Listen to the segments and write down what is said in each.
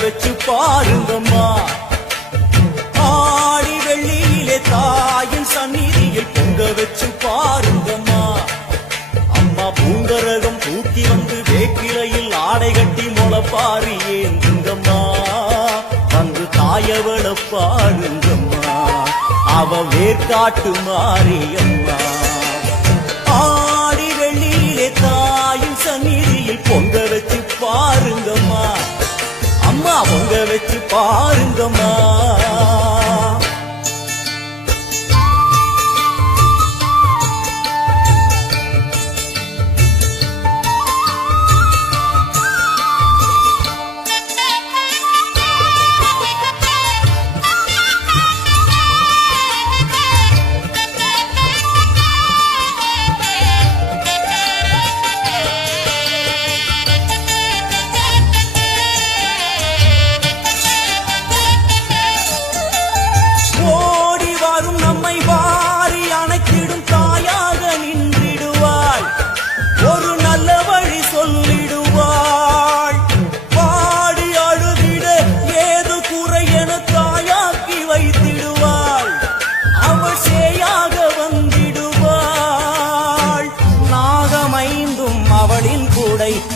வச்சு பாருங்கம்மா. ஆடி வெள்ளியிலே தாயின் சந்நிதியில் பொங்க வச்சு பாருங்கம்மா. அம்மா பூங்கரகம் தூக்கி வந்து வேப்பிலையில் ஆடை கட்டி முளப்பாரி ஏந்துங்கம்மா. வந்து தாயவள பாருங்கம்மா, அவ வேர்காட்டு மாரியம்மா. ஆடி வெள்ளியிலே தாயின் சந்நிதியில் பொங்க வச்சு பாருங்கம்மா. அம்மா பொங்க வச்சு பாருங்கம்மா.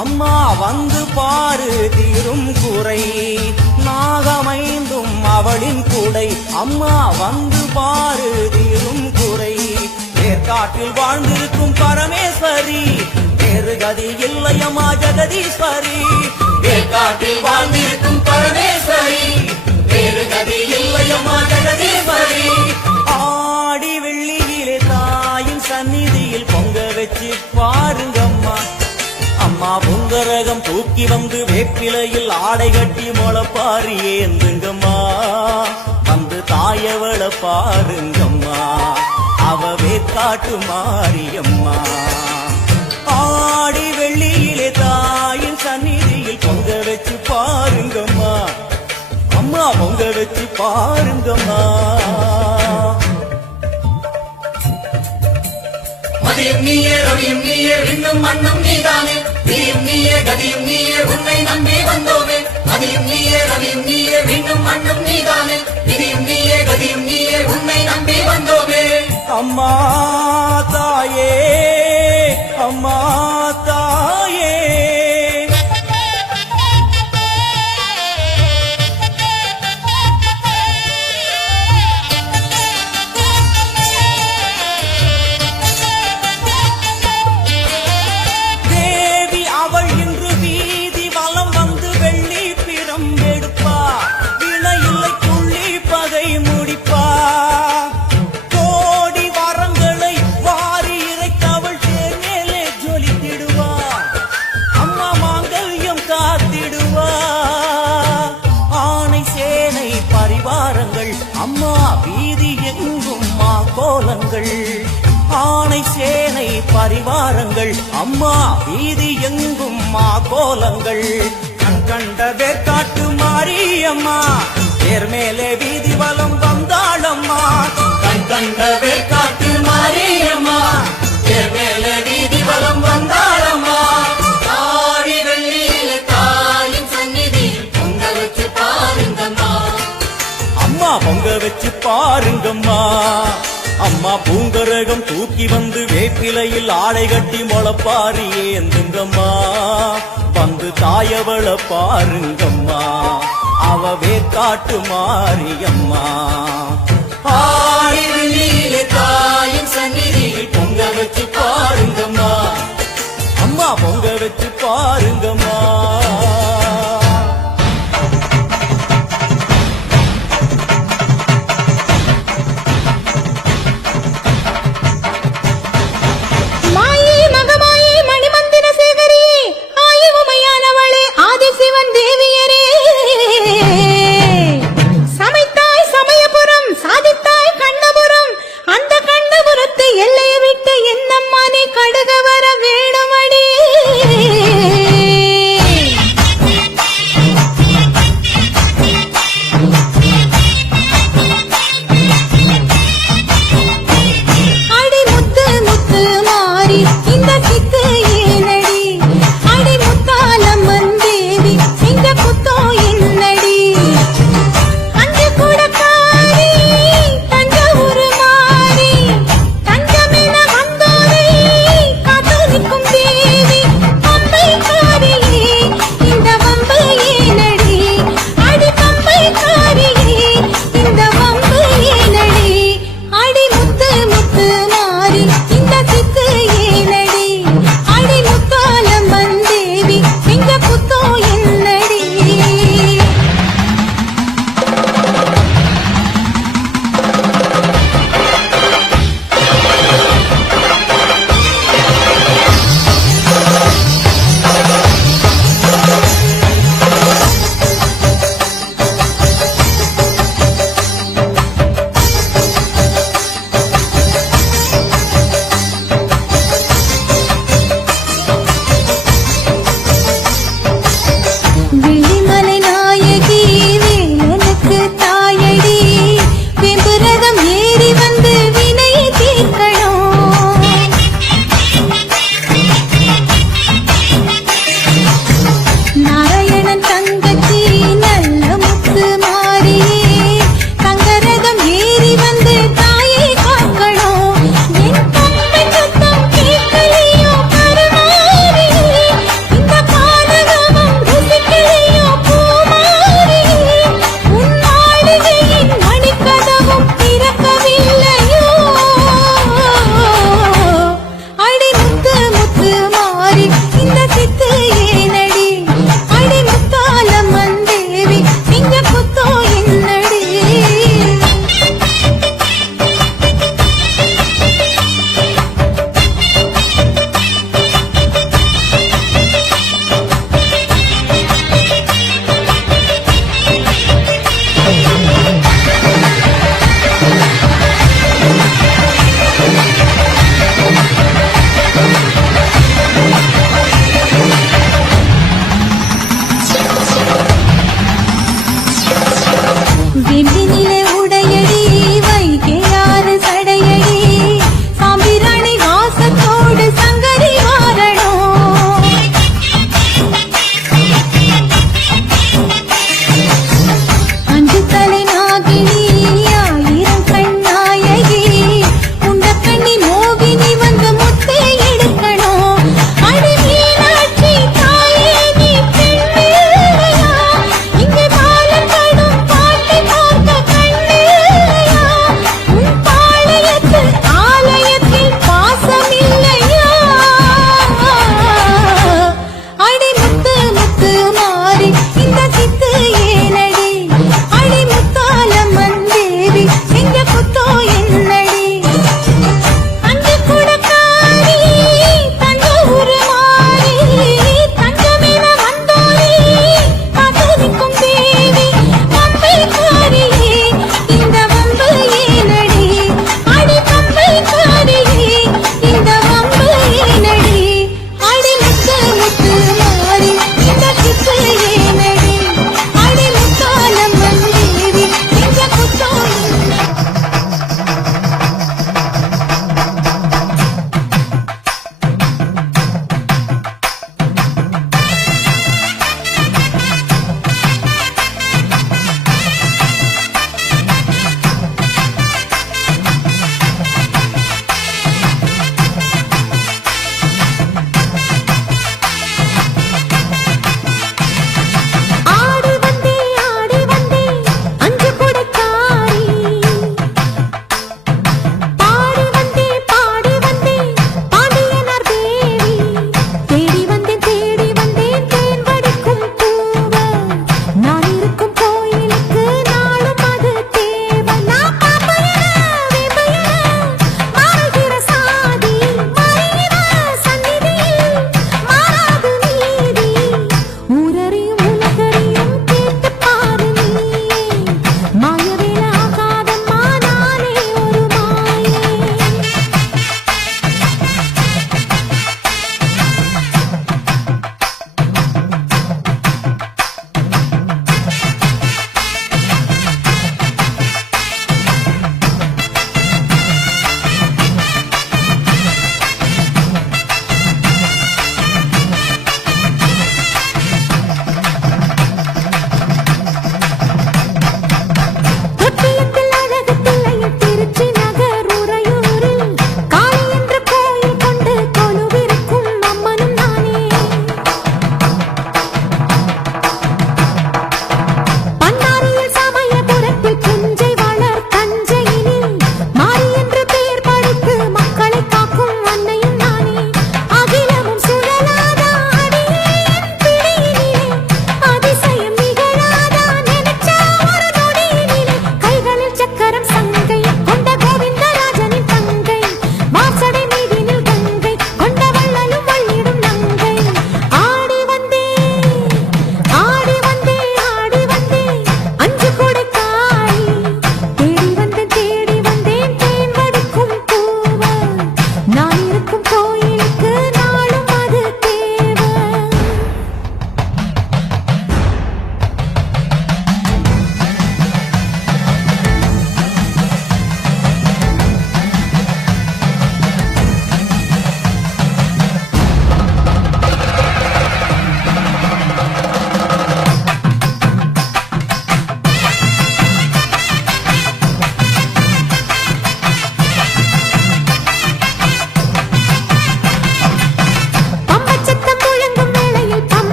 அம்மா வந்து பாரு தீரும் குறை, நாகமைந்தும் அவளின் கூடை. அம்மா வந்து பாரு தீரும் குறை. ஏற்காட்டில் வாழ்ந்திருக்கும் பரமேஸ்வரி, வேறு கதி இல்லையம்மா ஜெகதீஸ்வரி. ஏற்காட்டில் வாழ்ந்திருக்கும் பரமேஸ்வரி, வேறு கதி இல்லையம்மா ஜெகதீஸ்வரி. ஆடி வெள்ளியிலே தாயின் சந்நிதியில் பொங்க வச்சு பாருங்கம்மா. அம்மா பொங்கரகம் தூக்கி வந்து வேப்பிலையில் ஆடை கட்டி முளப்பாரி ஏந்துங்கம்மா. வந்து தாயவள பாருங்கம்மா, அவ வேக்காட்டு மாரியம்மா. ஆடி வெள்ளியிலே தாயின் சந்நிதியில் பொங்க வச்சு பாருங்கம்மா. அம்மா பொங்க வச்சு பாருங்கம்மா. மதியம் நீயே ரவியும் நீயே விண்ணும் மண்ணும் நீதானே, நீயும் நீயே கதியும் நீயே உன்னை நம்பி வந்தோமே. மதியம் நீயே ரவியும் நீயே விண்ணும் மண்ணும் நீதானே, விதியும் நீயே கதியும் நீயே உன்னை நம்பி வந்தோமே. அம்மா தாயே, அம்மா தாயே, ஆனை சேனை பரிவாரங்கள். அம்மா வீதி எங்கும் மா கோலங்கள். கண் கண்ட வேற்காட்டு மாரியம்மா, தேர் மேலே வீதி வலம் வந்தாளம்மா. கண் கண்ட வேற்காட்டு மாரியம்மா, தேர் மேலே வீதி வலம் வந்தாளம்மா. ஆடி வெள்ளியிலே தாயின் சந்நிதியில் பொங்க வச்சு பாருங்கம்மா. அம்மா பொங்க வச்சு பாருங்கம்மா. அம்மா பூங்கரகம் தூக்கி வந்து வேப்பிலையில் ஆடை கட்டி முளப்பாரி ஏந்துங்கம்மா. வந்து தாயவள பாருங்கம்மா, அவ வேற்காட்டு மாரியம்மா. ஆடி வெள்ளியிலே தாயின் சந்நிதியில் பொங்க வச்சு பாருங்கம்மா. அம்மா பொங்க வச்சு பாருங்கம்மா. சமைத்தாய் சமயபுரம், சாதித்தாய் கண்ணபுரம், அந்த கண்ண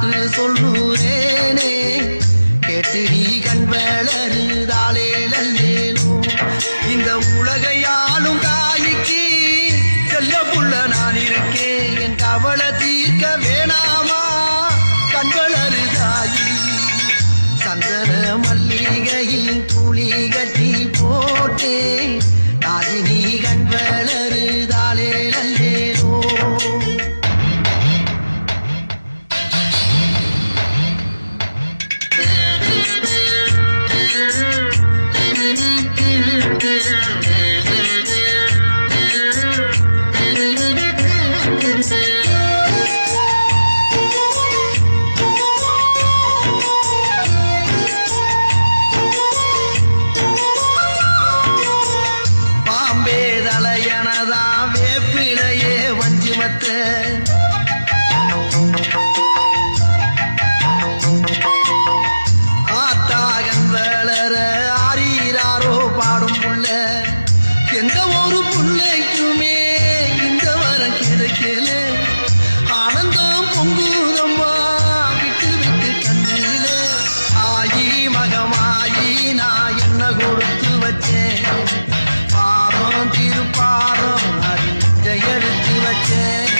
பாட்டு சொல்லுறேனே கேட்டுடி கண் வளருதாளே நல்லேனோ இந்த உலகையாளும் தாய்க்கு செல்ல புள்ள நான் இருக்கேன் என் கவலை தீர்க்க வேணாமா கண் வளருதாயி சந்தன மல்லிகையின் புலி கட்டி போட்டே தாயினி கண் வளருதாளே நல்லேனோ பாம்பே தலையனதா வேப்பிலையே வஞ்சிமத்த ஆத்தாகன் வளர ஆரீராரோ பாடும் புள்ள எந்த ஒரு புள்ளைக்குமே இந்த வரம் கிடைக்கல ஆனந்தம் பொங்குதம்மா விட்டு விட்டு கண்ணில ஆயி மகமாயி நான் என்ன கொடுத்து வச்சேன் பாதம் திருப்பாதம் அறிஞ்ச எடுத்து வச்சேன்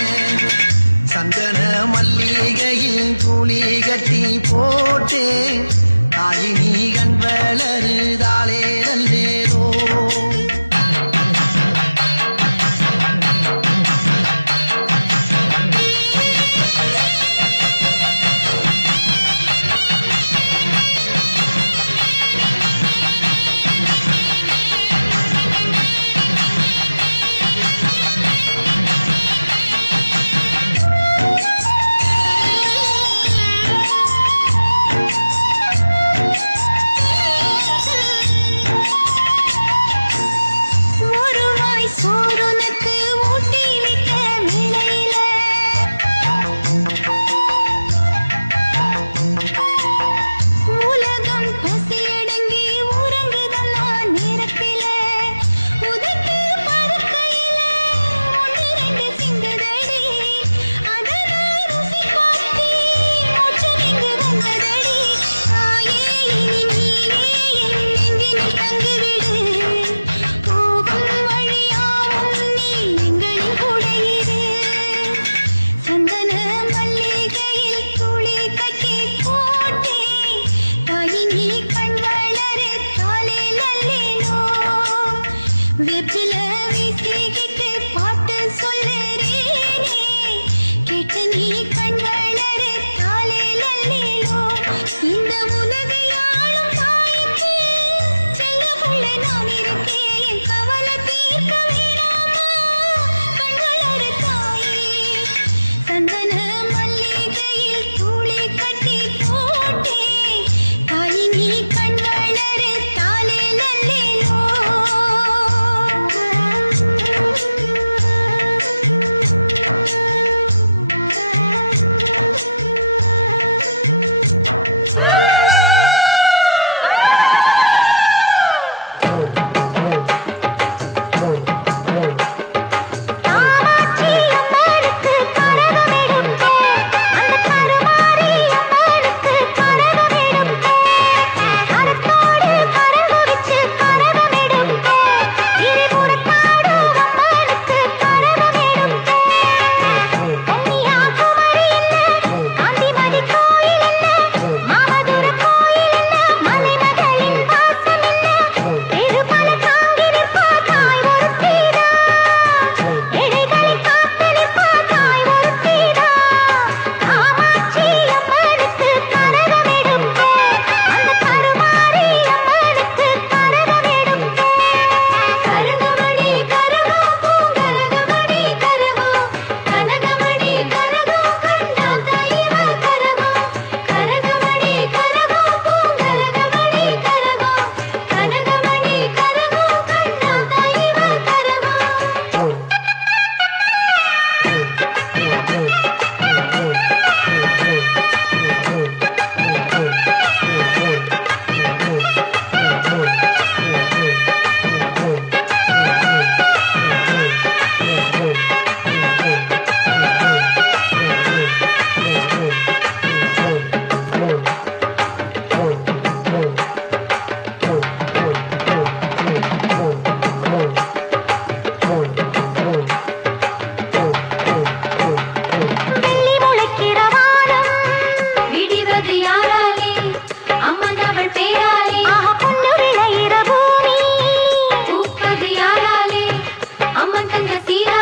சீரா